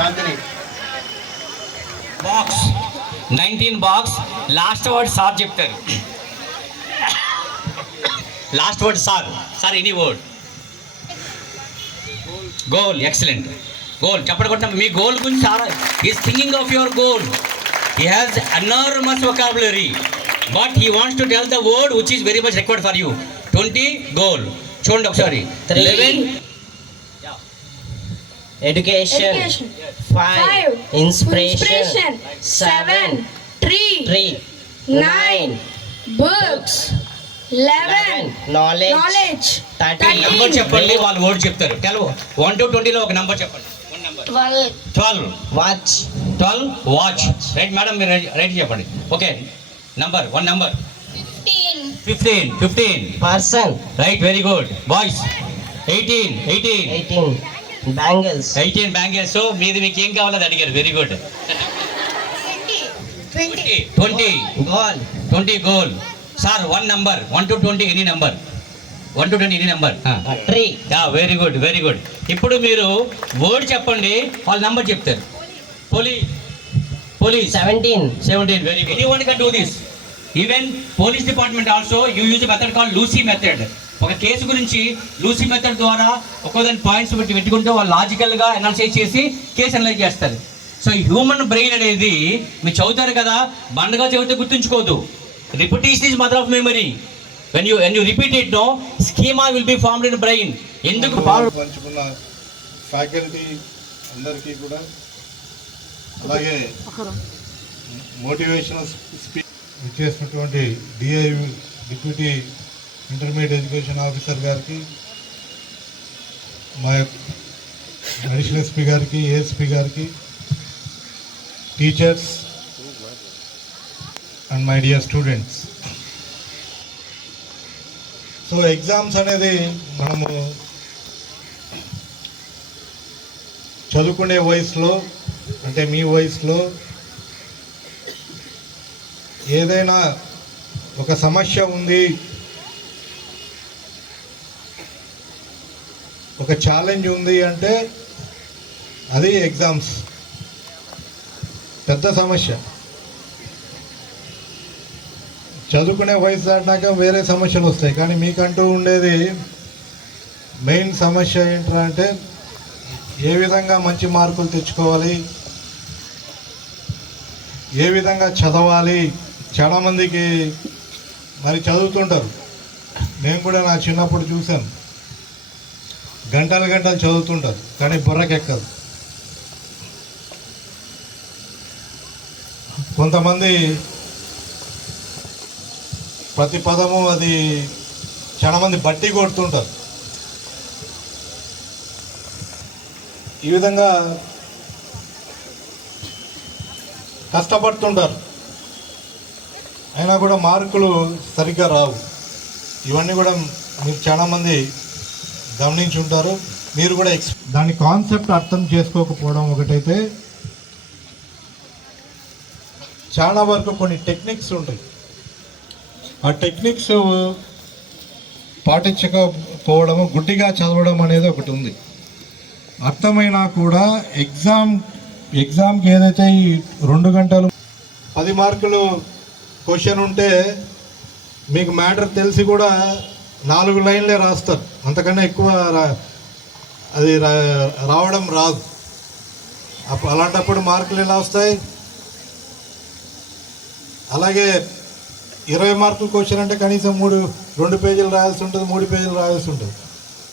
Chandini. Box 19 box. Last word sir చెప్తారు. Last word sir. Sir any word. Goal. Excellent. Goal చెప్పండి కొట్టాం. మీ goal గురించి sir is thinking of your goal. He has enormous vocabulary but he wants to tell the word which is very much required for you. 20 goal. చూడండి ఒకసారి. 11 education 5 inspiration 7 tree 9 books 11 knowledge 13 number చెప్పండి, వాళ్ళు word చెప్తారు. 1 to 20 లో ఒక number చెప్పండి. 12 watch 12 watch. Right madam, మీరు right చెప్పండి. Okay number 1 number 15 person right, very good. Boys 18 bangles 18 bangles. So మీది మీకు ఏం కావాలో అది అడిగారు. Very good. 20 goal. Sir 1 number 1 to 20 any number. 1 to 20 any number. tree very good, very good. ఇప్పుడు మీరు వర్డ్ చెప్పండి, వాళ్ళు నంబర్ చెప్తారు. Police 17 very good. Anyone can do this. Even police department also you use method call Lucy method. ఒక case గురించి Lucy method ద్వారా ఒక్కోదాని points పెట్టుకుంటూ వాళ్ళు లాజికల్గా అనాలిసిస్ చేసి కేసు అనలైజ్ చేస్తారు. సో హ్యూమన్ బ్రెయిన్ అనేది మీరు చదువుతారు కదా, బండగా చదివితే గుర్తుంచుకోదు. Repetition is mother of memory. when you repeat it, no schema will be formed in brain. ఎందుకు పంచుకున్న ఫ్యాకల్టీ అందరికీ కూడా, అలాగే మోటివేషనల్ స్పీచ్ ఇచ్చేసినటువంటి డిఐయు డిప్యూటీ ఇంటర్మీడియట్ ఎడ్యుకేషన్ ఆఫీసర్ గారికి, మా అడిషనల్ ఎస్పీ గారికి, ఏఎస్పీ గారికి, teachers and my dear students. So exams అనేది మనము చదువుకునే వయసులో, అంటే మీ వయసులో ఏదైనా ఒక సమస్య ఉంది, ఒక ఛాలెంజ్ ఉంది అంటే అది ఎగ్జామ్స్. పెద్ద సమస్య. చదువుకునే వయసు దాటినాక వేరే సమస్యలు వస్తాయి, కానీ మీకంటూ ఉండేది మెయిన్ సమస్య ఏంట్రా అంటే ఏ విధంగా మంచి మార్కులు తెచ్చుకోవాలి, ఏ విధంగా చదవాలి. చాలామందికి మరి చదువుతుంటారు, నేను కూడా నా చిన్నప్పుడు చూశాను, గంటలు చదువుతుంటారు కానీ బుర్రకెక్కదు. కొంతమంది ప్రతి పదము అది చాలామంది బట్టి కొడుతుంటారు. ఈ విధంగా కష్టపడుతుంటారు, అయినా కూడా మార్కులు సరిగ్గా రావు. ఇవన్నీ కూడా మీరు చాలామంది గమనించి ఉంటారు. మీరు కూడా దాని కాన్సెప్ట్ అర్థం చేసుకోకపోవడం ఒకటైతే, చాలా వరకు కొన్ని టెక్నిక్స్ ఉంటాయి, ఆ టెక్నిక్స్ పాటించకపోవడము, గుడ్డిగా చదవడం అనేది ఒకటి ఉంది. అర్థమైనా కూడా ఎగ్జామ్కి ఏదైతే ఈ 2 గంటలు 10 మార్కులు క్వశ్చన్ ఉంటే మీకు మ్యాటర్ తెలిసి కూడా 4 లైన్లే రాస్తారు, అంతకన్నా ఎక్కువ అది రావడం రాదు. అలాంటప్పుడు మార్కులు ఎలా వస్తాయి? అలాగే 20 మార్కుల క్వశ్చన్ అంటే కనీసం 2 పేజీలు రాయాల్సి ఉంటుంది, 3 పేజీలు రాయాల్సి ఉంటుంది.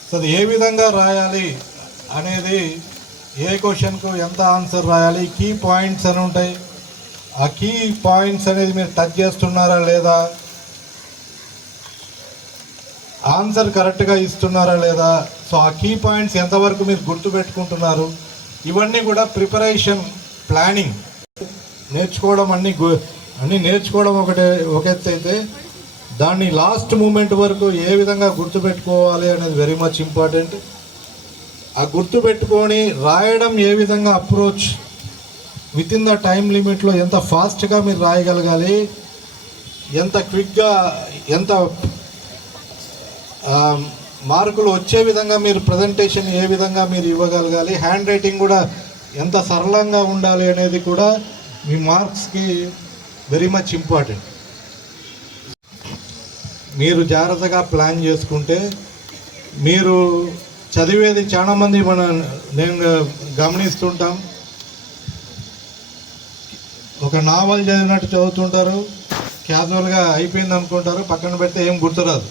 సో అది ఏ విధంగా రాయాలి అనేది, ఏ క్వశ్చన్కు ఎంత ఆన్సర్ రాయాలి, కీ పాయింట్స్ అని ఉంటాయి. ఆ కీ పాయింట్స్ అనేది మీరు టచ్ చేస్తున్నారా లేదా, ఆన్సర్ కరెక్ట్గా ఇస్తున్నారా లేదా, సో ఆ కీ పాయింట్స్ ఎంతవరకు మీరు గుర్తుపెట్టుకుంటున్నారు, ఇవన్నీ కూడా ప్రిపరేషన్, ప్లానింగ్. నేర్చుకోవడం అన్నీ నేర్చుకోవడం ఒక ఎత్తు అయితే, దాన్ని లాస్ట్ మూమెంట్ వరకు ఏ విధంగా గుర్తుపెట్టుకోవాలి అనేది వెరీ మచ్ ఇంపార్టెంట్. ఆ గుర్తుపెట్టుకొని రాయడం ఏ విధంగా approach, within the time లిమిట్లో ఎంత ఫాస్ట్గా మీరు రాయగలగాలి, ఎంత క్విక్గా, ఎంత మార్కులు వచ్చే విధంగా మీరు ప్రజెంటేషన్ ఏ విధంగా మీరు ఇవ్వగలగాలి, హ్యాండ్ రైటింగ్ కూడా ఎంత సరళంగా ఉండాలి అనేది కూడా మీ మార్క్స్కి వెరీ మచ్ ఇంపార్టెంట్. మీరు జాగ్రత్తగా ప్లాన్ చేసుకుంటే మీరు చదివేది చాలామంది నేను గమనిస్తుంటాం, ఒక నావల్ చదివినట్టు చదువుతుంటారు, క్యాజువల్గా అయిపోయింది అనుకుంటారు, పక్కన పెడితే ఏం గుర్తురాదు.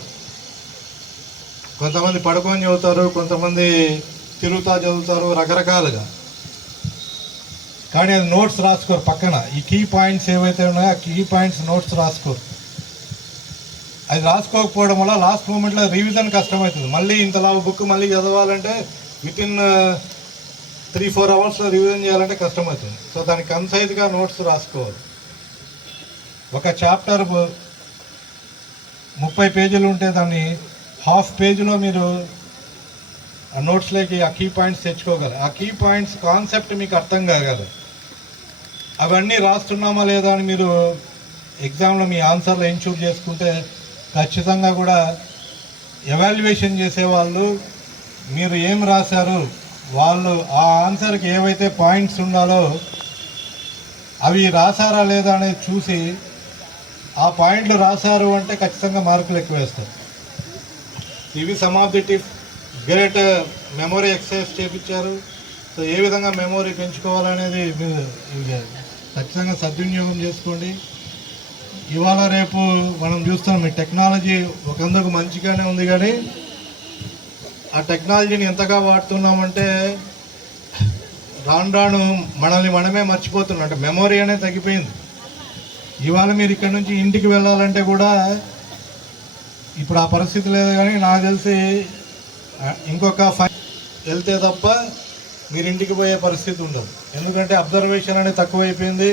కొంతమంది పడుకొని చదువుతారు, కొంతమంది తిరుగుతా చదువుతారు, రకరకాలుగా. కానీ అది నోట్స్ రాసుకోరు పక్కన. ఈ కీ పాయింట్స్ ఏవైతే ఉన్నాయో ఆ కీ పాయింట్స్ నోట్స్ రాసుకోరు. అది రాసుకోకపోవడం వల్ల లాస్ట్ మూమెంట్లో రివిజన్ కష్టమవుతుంది. మళ్ళీ ఇంతలా బుక్ మళ్ళీ చదవాలంటే వితిన్ 3-4 అవర్స్లో రివిజన్ చేయాలంటే కష్టమవుతుంది. సో దానికి కన్సైజ్గా నోట్స్ రాసుకోవాలి. ఒక చాప్టర్ 30 పేజీలు ఉంటే దాన్ని హాఫ్ పేజీలో మీరు ఆ నోట్స్లోకి ఆ కీ పాయింట్స్ తెచ్చుకోగలరు. ఆ కీ పాయింట్స్ కాన్సెప్ట్ మీకు అర్థం కాగలరు. అవన్నీ రాస్తున్నామా లేదా అని మీరు ఎగ్జామ్లో మీ ఆన్సర్లు ఎన్షూర్ చేసుకుంటే ఖచ్చితంగా కూడా ఎవాల్యుయేషన్ చేసేవాళ్ళు మీరు ఏం రాశారు, వాళ్ళు ఆ ఆన్సర్కి ఏవైతే పాయింట్స్ ఉండాలో అవి రాశారా లేదా అనేది చూసి ఆ పాయింట్లు రాశారు అంటే ఖచ్చితంగా మార్కులు ఎక్కువ వేస్తారు. ఇవి some of the tip. Great memory exercise చేయించారు. సో ఏ విధంగా మెమొరీ పెంచుకోవాలనేది మీరు ఖచ్చితంగా సద్వినియోగం చేసుకోండి. ఇవాళ రేపు మనం చూస్తాం ఈ టెక్నాలజీ ఒకందుకు మంచిగానే ఉంది, కానీ ఆ టెక్నాలజీని ఎంతగా వాడుతున్నామంటే రాను రాను మనల్ని మనమే మర్చిపోతున్నాం. అంటే మెమొరీ అనేది తగ్గిపోయింది. ఇవాళ మీరు ఇక్కడ నుంచి ఇంటికి వెళ్ళాలంటే కూడా ఇప్పుడు ఆ పరిస్థితి లేదు, కానీ నాకు తెలిసి ఇంకొక 5 వెళ్తే తప్ప మీరు ఇంటికి పోయే పరిస్థితి ఉండదు. ఎందుకంటే అబ్జర్వేషన్ అనేది తక్కువైపోయింది,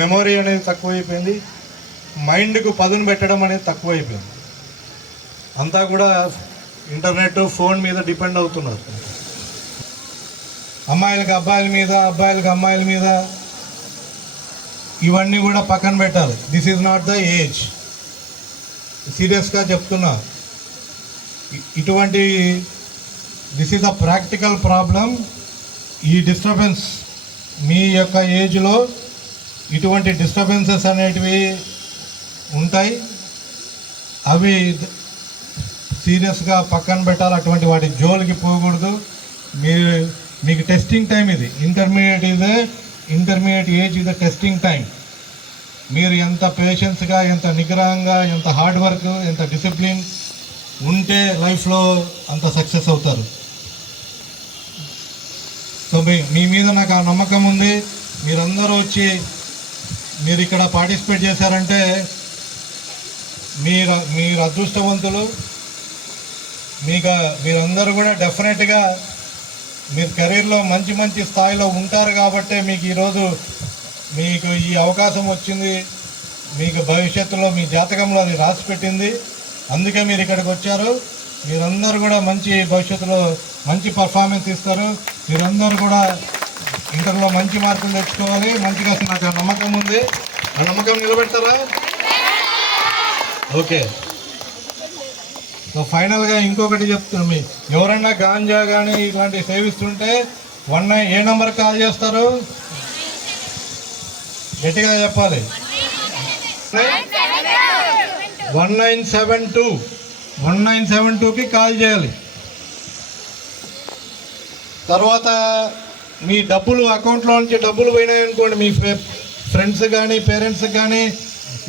మెమొరీ అనేది తక్కువైపోయింది, మైండ్కు పదును పెట్టడం అనేది తక్కువైపోయింది. అంతా కూడా ఇంటర్నెట్, ఫోన్ మీద డిపెండ్ అవుతున్నారు. అమ్మాయిలకు అబ్బాయిల మీద, అబ్బాయిలకు అమ్మాయిల మీద ఇవన్నీ కూడా పక్కన పెట్టాలి. This is not the age. సీరియస్గా చెప్తున్నా, ఇటువంటి this is the practical problem. ఈ డిస్టర్బెన్స్ మీ యొక్క ఏజ్లో ఇటువంటి డిస్టర్బెన్సెస్ అనేటివి ఉంటాయి. అవి సీరియస్గా పక్కన పెట్టాలి. అటువంటి వాటి జోలికి పోకూడదు. మీకు టెస్టింగ్ టైం ఇది. ఇంటర్మీడియట్ ఏజ్ ఇది టెస్టింగ్ టైం. మీరు ఎంత పేషెన్స్గా, ఎంత నిగ్రహంగా, ఎంత హార్డ్ వర్క్, ఎంత డిసిప్లిన్ ఉంటే లైఫ్లో అంత సక్సెస్ అవుతారు. సో మీ మీద నాకు ఆ నమ్మకం ఉంది. మీరందరూ వచ్చి మీరు ఇక్కడ పార్టిసిపేట్ చేశారంటే మీరు అదృష్టవంతులు. మీరందరూ కూడా డెఫినెట్గా మీరు కెరీర్లో మంచి స్థాయిలో ఉంటారు కాబట్టి మీకు ఈరోజు మీకు ఈ అవకాశం వచ్చింది. మీకు భవిష్యత్తులో మీ జాతకంలో అది రాసి పెట్టింది. అందుకే మీరు ఇక్కడికి వచ్చారు. మీరందరూ కూడా మంచి భవిష్యత్తులో మంచి పర్ఫార్మెన్స్ ఇస్తారు. మీరందరూ కూడా ఇంటర్లో మంచి మార్కులు తెచ్చుకోవాలి. మంచిగా నాకు ఆ నమ్మకం ఉంది. ఆ నమ్మకం నిలబెడతారా? ఓకే. సో ఫైనల్గా ఇంకొకటి చెప్తున్నాను, మీ ఎవరన్నా గాంజా కానీ ఇట్లాంటివి సేవిస్తుంటే 19 ఏ నెంబర్ కాల్ చేస్తారు? గట్టిగా చెప్పాలి. 1972కి కాల్ చేయాలి. తర్వాత మీ డబ్బులు అకౌంట్లో నుంచి డబ్బులు పోయినాయి అనుకోండి, మీ ఫ్రెండ్స్ కానీ పేరెంట్స్ కానీ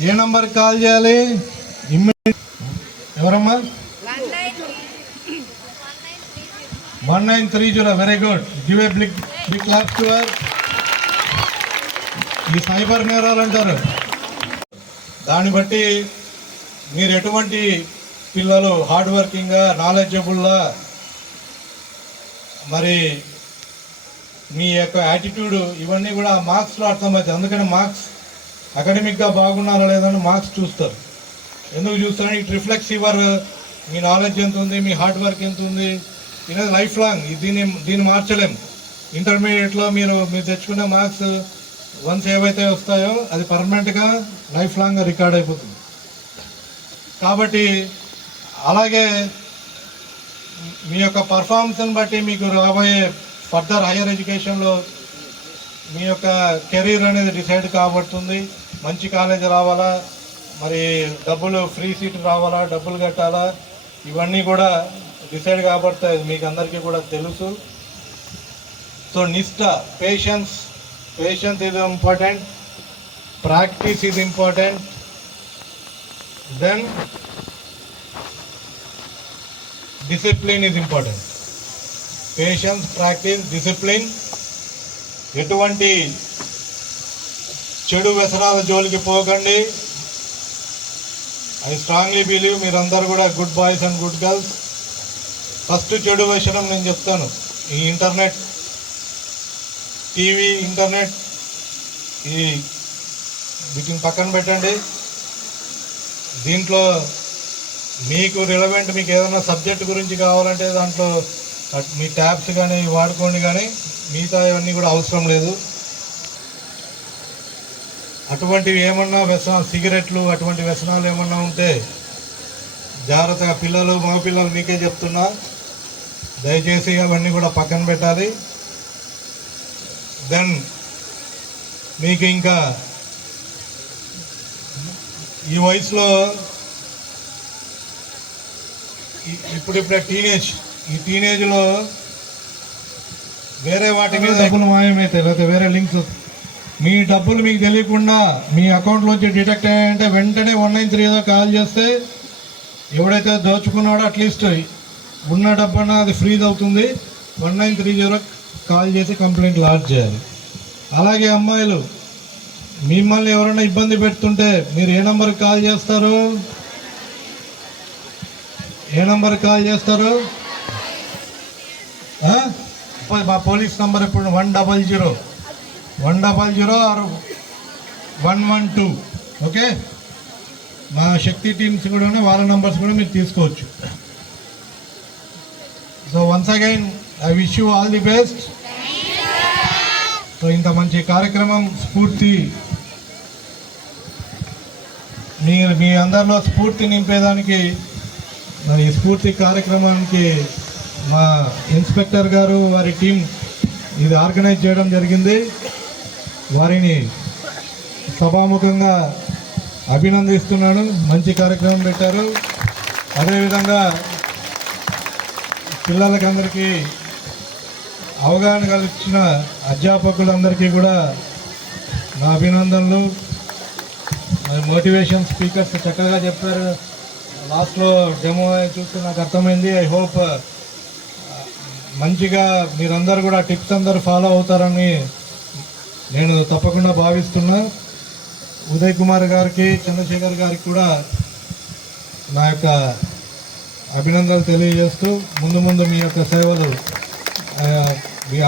ఏ నెంబర్కి కాల్ చేయాలి? ఎవరమ్మా? 1930. Very good. Give a big claps to her. ఈ సైబర్ నేరాలు అంటారు. దాన్ని బట్టి మీరు ఎటువంటి పిల్లలు హార్డ్ వర్కింగ్గా, నాలెడ్జబుల్గా, మరి మీ యొక్క యాటిట్యూడ్ ఇవన్నీ కూడా మార్క్స్లో అర్థమవుతాయి. అందుకని మార్క్స్ అకాడమిక్గా బాగున్నారా లేదని మార్క్స్ చూస్తారు. ఎందుకు చూస్తారని it reflects your me knowledge ఎంత ఉంది, మీ హార్డ్ వర్క్ ఎంత ఉంది. ఇది లైఫ్ లాంగ్. దీన్ని మార్చలేం. ఇంటర్మీడియట్లో మీరు తెచ్చుకున్న మార్క్స్ వన్స్ ఏవైతే వస్తాయో అది పర్మనెంట్గా లైఫ్ లాంగ్గా రికార్డ్ అయిపోతుంది. కాబట్టి అలాగే మీ యొక్క పర్ఫార్మెన్స్ని బట్టి మీకు రాబోయే ఫర్దర్ హైయర్ ఎడ్యుకేషన్లో మీ యొక్క కెరీర్ అనేది డిసైడ్ కాబడుతుంది. మంచి కాలేజ్ రావాలా, మరి డబ్బులు ఫ్రీ సీట్ రావాలా, డబ్బులు కట్టాలా, ఇవన్నీ కూడా డిసైడ్ కాబడతాయి, మీకు అందరికీ కూడా తెలుసు. సో నిష్ఠ, patience is important, practice is important, then discipline is important. Patience, practice, discipline. ఎటువంటి చెడు వ్యసనాల జోలికి పోకండి. ఐ స్ట్రాంగ్లీ బిలీవ్ మీరందరూ కూడా good boys and good girls. First చెడు వ్యసనం నేను చెప్తాను, ఈ ఇంటర్నెట్, టీవీ, ఇంటర్నెట్, ఈ వీటిని పక్కన పెట్టండి. దీంట్లో మీకు రిలవెంట్, మీకు ఏదైనా సబ్జెక్ట్ గురించి కావాలంటే దాంట్లో మీ ట్యాబ్స్ కానీ వాడుకోండి, కానీ మిగతా ఇవన్నీ కూడా అవసరం లేదు. అటువంటివి ఏమన్నా వ్యసనాలు, సిగరెట్లు, అటువంటి వ్యసనాలు ఏమన్నా ఉంటే జాగ్రత్తగా, పిల్లలు, మగపిల్లలు మీకే చెప్తున్నా, దయచేసి అవన్నీ కూడా పక్కన పెట్టాలి. దెన్ మీకు ఇంకా ఈ వయసులో ఇప్పుడిప్పుడే ఈ టీనేజ్లో వేరే వాటి మీద డబ్బులు మాయమైతే, లేకపోతే వేరే లింక్స్, మీ డబ్బులు మీకు తెలియకుండా మీ అకౌంట్లోంచి డిటెక్ట్ అయ్యాయంటే వెంటనే 193 ఏదో కాల్ చేస్తే ఎవడైతే దోచుకున్నాడో అట్లీస్ట్ ఉన్న డబ్బన్నా అది ఫ్రీజ్ అవుతుంది. 1930 కాల్ చేసి కంప్లైంట్ లాడ్జ్ చేయాలి. అలాగే అమ్మాయిలు, మిమ్మల్ని ఎవరైనా ఇబ్బంది పెడుతుంటే మీరు ఏ నెంబర్కి కాల్ చేస్తారు? ఏ నెంబర్కి కాల్ చేస్తారు? మా పోలీస్ నెంబర్ ఇప్పుడు 100 ఆర్ 112. ఓకే, మా శక్తి టీమ్స్ కూడా వాళ్ళ నెంబర్స్ కూడా మీరు తీసుకోవచ్చు. So once again I wish you all the best. So ఇంత మంచి కార్యక్రమం, స్ఫూర్తి, మీ అందరిలో స్ఫూర్తి నింపేదానికి, మరి ఈ స్ఫూర్తి కార్యక్రమానికి మా ఇన్స్పెక్టర్ గారు, వారి టీం ఇది ఆర్గనైజ్ చేయడం జరిగింది. వారిని సభాముఖంగా అభినందిస్తున్నాను. మంచి కార్యక్రమం పెట్టారు. అదేవిధంగా పిల్లలకందరికీ అవగాహన కల్పించిన అధ్యాపకులందరికీ కూడా నా అభినందనలు. మోటివేషన్ స్పీకర్స్ చక్కగా చెప్పారు. లాస్ట్లో డెమో చూస్తే నాకు అర్థమైంది. ఐ హోప్ మంచిగా మీరందరూ కూడా టిప్స్ అందరూ ఫాలో అవుతారని నేను తప్పకుండా భావిస్తున్నా. ఉదయ్ కుమార్ గారికి, చంద్రశేఖర్ గారికి కూడా నా యొక్క అభినందనలు తెలియజేస్తూ, ముందు ముందు మీ యొక్క సేవలు మీ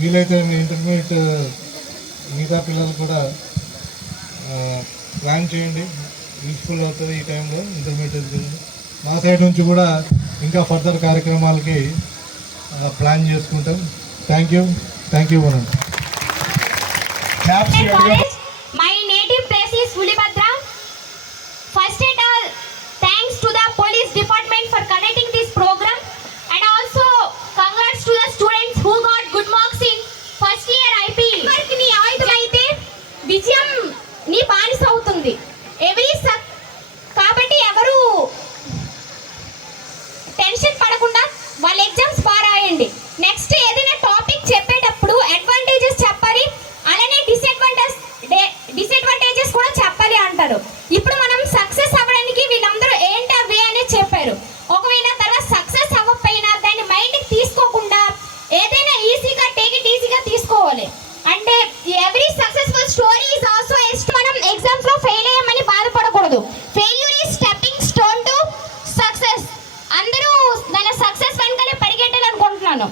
వీలైతే మీ ఇంటర్మీడియట్ మిగతా పిల్లలు కూడా ప్లాన్ చేయండి, యూస్ఫుల్ అవుతుంది ఈ టైంలో ఇంటర్మీడియట్. మా సైడ్ నుంచి కూడా ఇంకా ఫర్దర్ కార్యక్రమాలకి ప్లాన్ చేసుకుంటాం. థ్యాంక్ యూ వనండి. My native place is Ulibhadra. First at all, thanks to the police department for conducting this program, and also congrats to the students who got good marks in first year IP. Mark ni ఆయుధం అయితే విజయం నీ బానిస అవుతుంది. కాబట్టి ఎవరు tension పడకుండా వాళ్ళ ఎగ్జామ్స్ బాగా రాయండి. నెక్స్ట్ ఏదైనా టాపిక్ చెప్పేటప్పుడు అడ్వాంటేజెస్ చెప్పాలి, అలానే డిసడ్వాంటేజెస్ కూడా చెప్పాలి అంటారు. ఇప్పుడు మనం సక్సెస్ అవ్వడానికి వీళ్ళందరూ ఏంటవి అనేది చెప్పారు. ఒకవేళ తర్వాత సక్సెస్ అవ్వకపోయినా దాన్ని మైండ్కి తీసుకోకుండా ఏదైనా ఈజీగా టేక్ ఇట్ ఈజీగా తీసుకోవాలి. అంటే every successful story is also మనం ఎగ్జామ్స్ లో ఫెయిల్ అయ్యామని బాధపడకూడదు. Failure is stepping stone to success. అందరూ మన సక్సెస్ వెనకాలే పరిగెట్టాలనుకుంటున్నాను.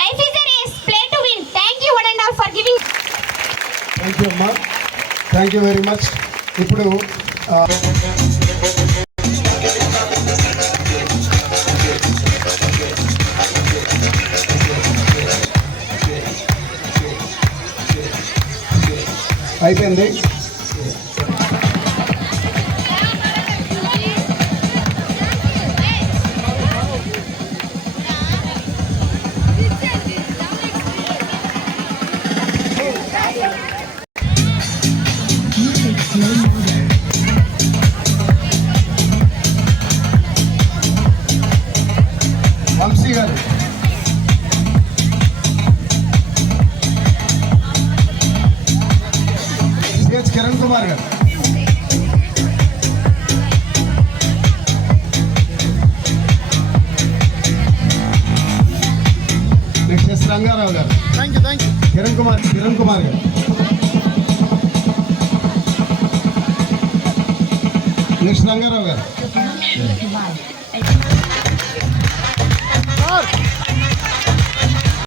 Life is a race, play to win. Thank you one and all for giving. Thank you అమ్మా, థ్యాంక్ యూ వెరీ మచ్. ఇప్పుడు అయిపోయింది. గారు. సిహెచ్ కిరణ్ కుమార్ గారు. నెక్స్ట్ ఎస్ రంగారావు గారు. కిరణ్ కుమార్ గారు. నెక్స్ట్ రంగారావు గారు.